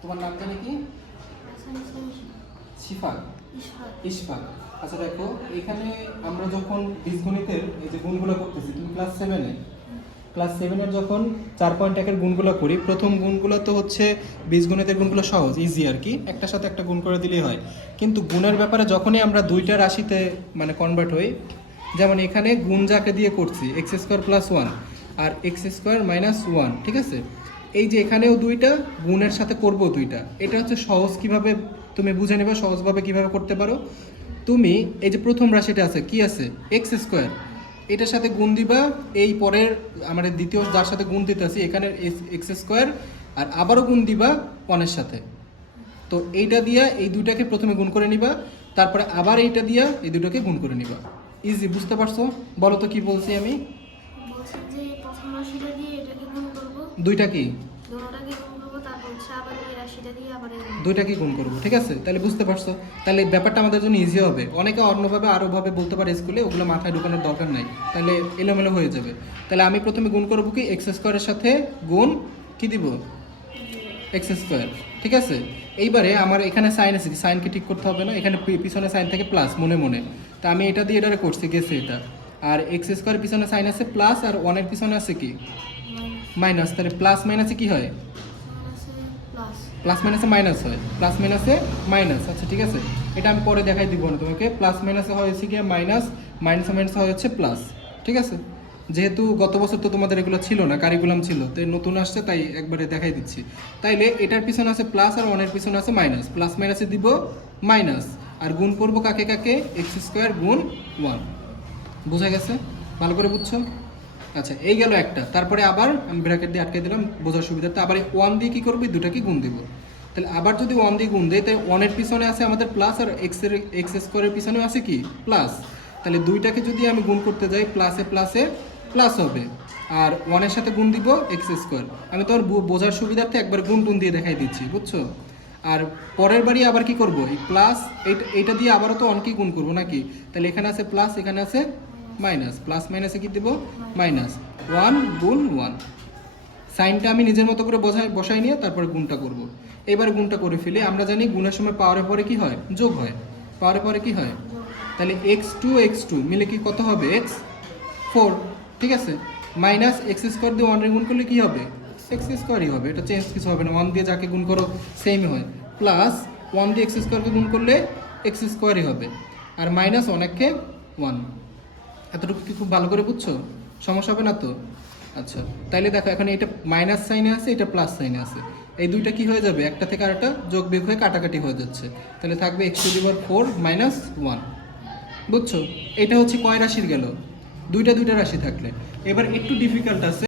তোমার নাম জানি কি? শিফাক, ইশফাক। আচ্ছা দেখো, এখানে আমরা যখন বীজগণিতের এই যে গুণগুলো করতেছি, তুমি ক্লাস 7-এর যখন 4.1-এর গুণগুলো করি, প্রথম গুণগুলো তো হচ্ছে বীজগণিতের গুণগুলো সহজ, ইজি আর কি, একটার সাথে একটা গুণ করে দিলেই হয়। কিন্তু গুণের ব্যাপারে যখনই আমরা দুইটা রাশিতে মানে কনভার্ট হই, যেমন এখানে গুণ যাকে দিয়ে করছি x² + 1 আর x² - 1, ঠিক আছে? এই যে এখানেও দুইটা গুণের সাথে করব দুইটা, এটা হচ্ছে সহজ। কিভাবে তুমি বুঝে নেবে সহজভাবে কিভাবে করতে পারো? তুমি এই যে প্রথম রাশিটা আছে কি আছে x², এটার সাথে গুণ দিবা এই পরের আমাদের দ্বিতীয় যার সাথে গুণ দিতে আছি এখানে x², আর আবারও গুণ দিবা 1-এর সাথে। তো এইটা দিয়া এই দুইটাকে প্রথমে গুণ করে নিবা, তারপরে আবার এইটা দিয়া এই দুটোকে গুণ করে নিবা। ইজি, বুঝতে পারছো? বলো তো কি বলছি আমি? বলছি যে প্রথম রাশিটা দিয়ে এটাকে গুণ করব, দুইটা কি দুটোটাকে গুণ করব, তারপর হচ্ছে আবার এই রাশিটা দিয়ে আবার এই দুইটাকে গুণ করবো, ঠিক আছে? তাহলে বুঝতে পারছো? তাহলে ব্যাপারটা আমাদের জন্য ইজি হবে। অনেকে অন্যভাবে আরোভাবে বলতে পারে স্কুলে, ওগুলো মাথায় ঢোকানোর দরকার নাই, তাহলে এলোমেলো হয়ে যাবে। তাহলে আমি প্রথমে গুণ করবো কি x² সাথে গুণ কি দিব x², ঠিক আছে? এইবারে আমার এখানে সাইন আছে, সাইনকে ঠিক করতে হবে না, এখানে পিছনে সাইন থাকে প্লাস মনে মনে, তা আমি এটা দিয়ে এটা করছি, গেছে এটা। আর x² পিছনে সাইন আছে প্লাস, আর 1-এর পিছনে আছে কি মাইনাস, তাহলে প্লাস মাইনাসে কি হয়? প্লাস। প্লাস মাইনাসে মাইনাস হয়, প্লাস মাইনাসে মাইনাস। আচ্ছা ঠিক আছে, এটা আমি পরে দেখাই দিব না তোমাকে। প্লাস মাইনাসে হয়েছে গিয়ে মাইনাস, মাইনাসে মাইনাসে হচ্ছে প্লাস, ঠিক আছে? যেহেতু গত বছর তো তোমাদের এগুলো ছিল না, কারিকুলাম ছিল, তো নতুন আসছে তাই একবারে দেখাই দিচ্ছি। তাইলে এটার পিছনে আছে প্লাস আর 1-এর পিছনে আছে মাইনাস, প্লাস মাইনাসে দিব মাইনাস, আর গুণ করবো কাকে কাকে? x² গুণ 1। বোঝা গেছে? ভালো করে বুঝছো? আচ্ছা, এই গেল একটা। তারপরে আবার আমি ব্র্যাকেট দিয়ে আটকে দিলাম বোঝার সুবিধার্থে। আবার এই 1 দিয়ে কী করবো? দুটাকে গুণ দিব। তাহলে আবার যদি 1 দিয়ে গুণ দেয়, তাই 1-এর পিছনে আছে আমাদের প্লাস, আর x² পিছনেও আছে কি প্লাস। তাহলে দুইটাকে যদি আমি গুণ করতে যাই, প্লাসে প্লাসে প্লাস হবে, আর 1-এর সাথে গুণ দিব x²। আমি তোমার বোঝার সুবিধার্থে একবার গুণ টুন দিয়ে দেখাই দিচ্ছি, বুঝছো? আর পরের বাড়ি আবার কি করব? এই প্লাস এইটা দিয়ে আবারও তো অনেকেই গুণ করবো নাকি? তাহলে এখানে আছে প্লাস, এখানে আছে মাইনাস, প্লাস মাইনাসে কি দেব? মাইনাস। 1 গুণ 1। সাইনটা আমি নিজের মতো করে বসাই নিয়ে তারপরে গুণটা করব। এবার গুণটা করে ফেলি। আমরা জানি গুণের সময় পাওয়ারের পরে কি হয়? যোগ হয়। পাওয়ারের পরে কি হয়? তাহলে x2 মিলে কি কত হবে? x4, ঠিক আছে? মাইনাস x² দিয়ে 1 গুণ করলে কি হবে? x²ই হবে, এটা চেঞ্জ কিছু হবে না। 1 দিয়ে যাকে গুণ করো সেমই হয়। প্লাস 1 দিয়ে x²কে গুণ করলে x²ই হবে, আর মাইনাস অনেককে 1। এতটুকু কি খুব ভালো করে বুঝছো? সমস্যা হবে না তো? আচ্ছা, তাইলে দেখো এখন এটা মাইনাস সাইনে আছে, এটা প্লাস সাইনে আছে, এই দুইটা কি হয়ে যাবে? একটা থেকে আরেকটা যোগ বিয়োগ হয়ে কাটাকাটি হয়ে যাচ্ছে। তাহলে থাকবে x⁴ - 1। বুঝছো? এটা হচ্ছে কয় রাশির গেল? দুইটা রাশি থাকলে। এবার একটু ডিফিকাল্ট আছে।